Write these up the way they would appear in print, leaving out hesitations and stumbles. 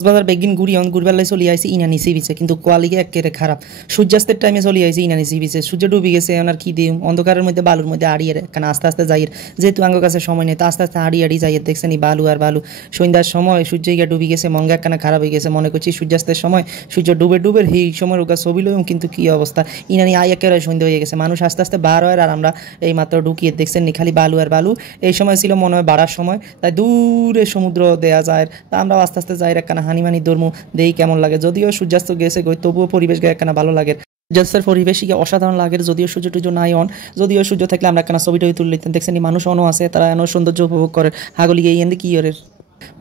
Cox's Bazar begin ঘুরি on ঘুরবেলায় চলে আইসি Inani C বিচে কিন্তু কোয়ালিটি একেবারে খারাপ। সূর্যাস্তের টাইমে চলে আইসি ইনানি সি বিচে, সূর্য ডুবে গেছে আর কি দিই অন্ধকারের মধ্যে বালুর মধ্যে আড়িয়ে কারণ আস্তে আস্তে যাই যেহেতু আঙ্গ কাছে সময় নেই তো আস্তে আস্তে আড়ি যাই দেখছেন বালু আর বালু। সন্ধ্যার সময় সূর্য গিয়ে ডুবে গেছে, মঙ্গা একখানা খারাপ হয়ে গেছে। মনে করছি সূর্যাস্তের সময় সূর্য ডুবে সেই সময় ওকে ছবি লইম কিন্তু কি অবস্থা ইনানি আই একেবারে সন্ধ্যা হয়ে গেছে, মানুষ আস্তে আস্তে বার হয় আর আমরা এই মাত্র ঢুকিয়ে দেখছেন নি খালি বালু আর বালু। এই সময় ছিল মনে হয় বাড়ার সময়, তাই দূরে সমুদ্র দেয়া যায় তা আমরাও আস্তে আস্তে যাই একখানা হানিমানি ধর্ম দেই কেমন লাগে। যদিও সূর্যাস্ত গেছে গই তবুও পরিবেশ গায়ে একখানা ভালো লাগে, সূর্যাস্তের পরিবেশ গিয়ে অসাধারণ লাগে। যদিও সূর্য টুর্য নাই অন, যদিও সূর্য থাকলে আমরা একখানা ছবি টবি তুলে দিতেন। দেখছেন মানুষ অনও আছে, তারা এন সৌন্দর্য উপভোগ করে। হাগলি গিয়ে ইয়েন্দি কি ওরের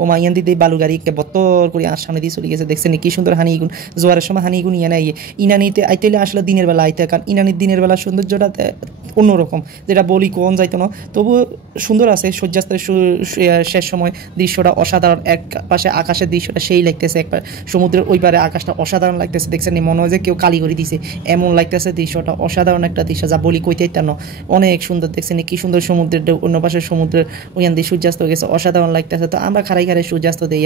ও মা ইয়ান দিতে বালু গাড়ি বত্তর করে আর সামনে দিয়ে চলে গেছে। দেখছেন কি সুন্দর হানি গুণ, জোয়ারের সময় হানি গুণ ইয়ে নাই ইনানিতে আইতেলে আসলে দিনের বেলা আইতে, কারণ ইনানির দিনের বেলা সৌন্দর্যটা অন্যরকম, যেটা বলি কোন যাইতো না তবুও সুন্দর আছে। সূর্যাস্তের শেষ সময় দৃশ্যটা অসাধারণ, এক পাশে আকাশের দৃশ্যটা সেই লাগতেছে, এক সমুদ্রের ওই পারে আকাশটা অসাধারণ লাগতেছে। দেখছেন মনে হয় যে কেউ কালি করে দিছে এমন লাগতেছে দৃশ্যটা, অসাধারণ একটা দৃশ্য যা বলি কইতে না অনেক সুন্দর। দেখছেন কি সুন্দর সমুদ্রের অন্য পাশে সমুদ্রের ওইখান দিয়ে সূর্যাস্ত গেছে, অসাধারণ লাগতেছে। তো আমরা খারাই সূর্যাস্ত দেই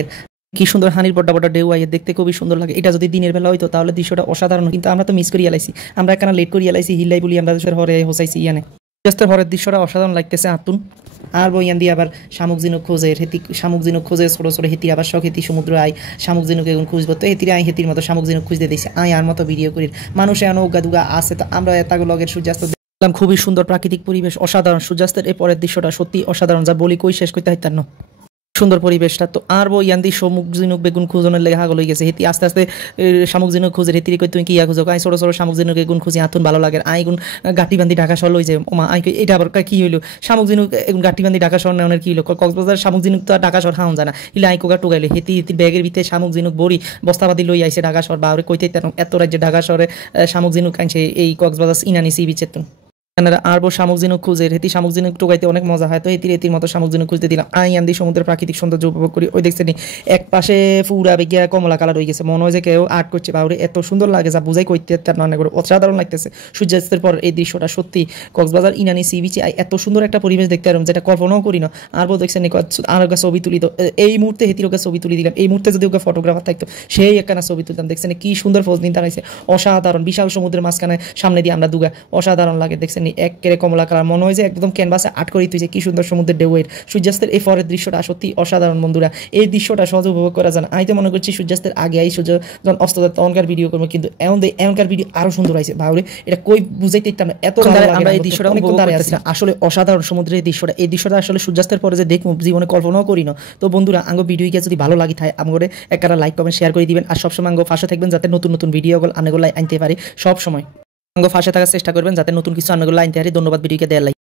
কি সুন্দর হানির বড় বড় ঢেউ আইয়ে দেখতে খুবই সুন্দর লাগে। এটা যদি দিনের বেলা হইতো তাহলে দৃশ্যটা অসাধারণ, কিন্তু আমরা তো মিস করিয়া লাইছি, আমরা এখানে লেট করিয়া লাইছি হিল্লাই বলি আমরা হরে হোসাইছি ইয়ানে। সূর্যাস্তের হরের দৃশ্যটা অসাধারণ লাগতেছে আতুন। আর বইয়ান দিয়ে আবার শামুক জিনুক খোঁজে হেতি, শামুক জিনুক খোঁজে ছোটো ছোটো হেতির আবার শখ হেতি সমুদ্র আই শামুক জিনুক এখন খুঁজবো তো হেতির আই হেতির মতো শামুক জিনুক খুঁজতে দিয়েছে আই আর মতো ভিডিও করি মানুষ এমন উগা দুগা আছে। তো আমরা এতাগো লগের সূর্যাস্ত দেখলাম, খুবই সুন্দর প্রাকৃতিক পরিবেশ অসাধারণ। সূর্যাস্তের এই পরের দৃশ্যটা সত্যি অসাধারণ, যা বলি কই শেষ করতে হইতার না সুন্দর পরিবেশটা। তো আর বই ইয়ান্দি শামুক জিনুক বেগুন খুঁজনের লেগে হাগল হয়ে গেছে হেতি আস্তে আস্তে শামুক জিনুক খুঁজে হেতির কই তুমি কি ইয়া খুঁজো আই ছোটো ছোটো শামুক জিনুক এগুন খুঁজি আতুন ভালো লাগে। আই গুণ গাটি বান্ধি ঢাকা শহর লই যে ওমা আই এটা আবার কি হইলো শামুক জিনুক এগুন গাটি বান্ধি ঢাকা শহর নেওয়ার কি হলো কক্সবাজার শামুক জিনুক তো আর ঢাকা শহর খাওয়া যায় না ইলে আই কোকা টুকাইলে হেতির ব্যাগের ভিতরে শামুক জিনুক বড়ি বস্তাবাদি লই আইছে ঢাকা শহর বাউরে কইতে এত রাজ্যে ঢাকা শহরে শামুক জিনুক আনছে এই কক্সবাজার ইনানি সি বিচের। আরবো শামুক জিনুক খুঁজে হেতি শামুক জিনুক টোকাইতে অনেক মজা হয়। তো এতির মতো শামুক জিনুক খুঁজতে দিলাম আই আন্দি সমুদ্রের প্রাকৃতিক সৌন্দর্য উপভোগ করি। ওই দেখছেন এক পাশে পুরা বেগিয়া কমলা কালার হয়ে গেছে, মনে হয় যে কেউ আর্ট করছে বাউরে, এত সুন্দর লাগে যা বুঝাই করতে তার মনে করে অসাধারণ লাগতেছে। সূর্যাস্তের পর এই দৃশ্যটা সত্যি কক্সবাজার ইনানি সি বিচে এত সুন্দর একটা পরিবেশ দেখতে পারলাম যেটা কল্পনাও করি না। আরবো দেখছেন আর ওকে ছবি তুলি, তো এই মুহূর্তে হেতির ওকে ছবি তুলি দিলাম। এই মুহূর্তে যদি ওকে ফটোগ্রাফার থাকতো সেই একখানা ছবি তুলতাম। দেখছেন কি সুন্দর ফোজ নিতে দাঁড়াইছে, অসাধারণ বিশাল সমুদ্রের মাঝখানে সামনে দিয়ে আমরা দুগা অসাধারণ লাগে। দেখছেন এক কেড়ে কমলা কালার, মনে হয় যে একদম ক্যানভাসে আট করে তুইছে কি সুন্দর সমুদ্রের ঢেউয়ের। সূর্যাস্তের এই পরের দৃশ্যটা সত্যি অসাধারণ বন্ধুরা, এই দৃশ্যটা সহজে উপভোগ করা যায় না। আমি তো মনে করছি সূর্যাস্তের আগে আই সূর্য যখন অস্ত যায় তখনকার ভিডিও করবো, কিন্তু এমনকার ভিডিও আরো সুন্দর হয়েছে বাউরে, এটা কই বুঝাইতে ইতাম না এত আমরা এই দৃশ্যটা উপভোগ করতেছি আসলে অসাধারণ সমুদ্রের এই দৃশ্যটা আসলে সূর্যাস্তের পরে যে দেখবো জীবনে কল্পনাও করি না। তো বন্ধুরা আঙ্গ ভিডিওকে যদি ভালো লাগি থাকে আমাকে একটা লাইক কমেন্ট শেয়ার করে দিবেন, আর সবসময় আঙ্গ পাশে থাকবেন যাতে নতুন নতুন ভিডিওগুলো আনতে পারি। সব সময় আঙ্গ পাশে থাকার চেষ্টা করবেন যাতে নতুন কিছু আনগুলো আনতে পারি। ধন্যবাদ ভিডিওকে দেওয়ার।